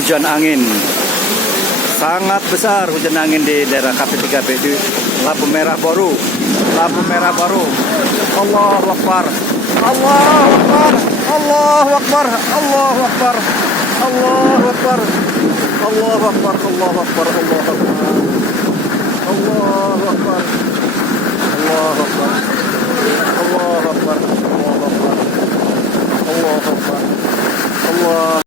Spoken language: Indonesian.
hujan angin. Sangat besar hujan angin di daerah KP3B di lampu merah baru. Lampu merah baru. Allahu Akbar. Allahu Akbar. Allahu Akbar. Allahu Akbar. Allahu Akbar. Allahu Akbar. Allahu Akbar. Allahu Akbar. Allahu Akbar.